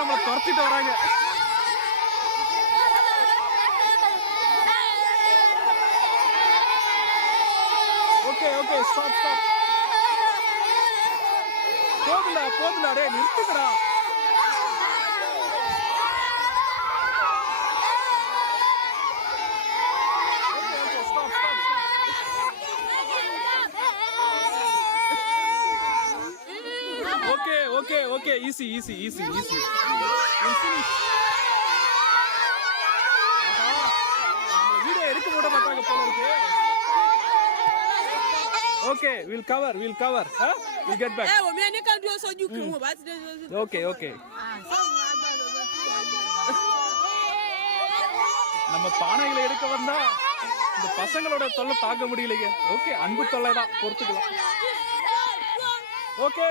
நம்மள துரத்திட்டு வராங்க. Okay okay stop stop. போதுடா டேய் நிறுத்துங்கடா. Okay, easy. We'll finish. Video எடுக்க கூட மாட்டாங்க போல இருக்கு. Okay, we'll cover. Huh? We'll get back. Okay. நம்ம பானைகளை எடுக்க வந்தா இந்த பசங்களோட தொல்லை தாங்க முடியலைங்க. ஓகே, அன்பு தொல்லை தான், பொறுத்துக்கலாம். ஓகே.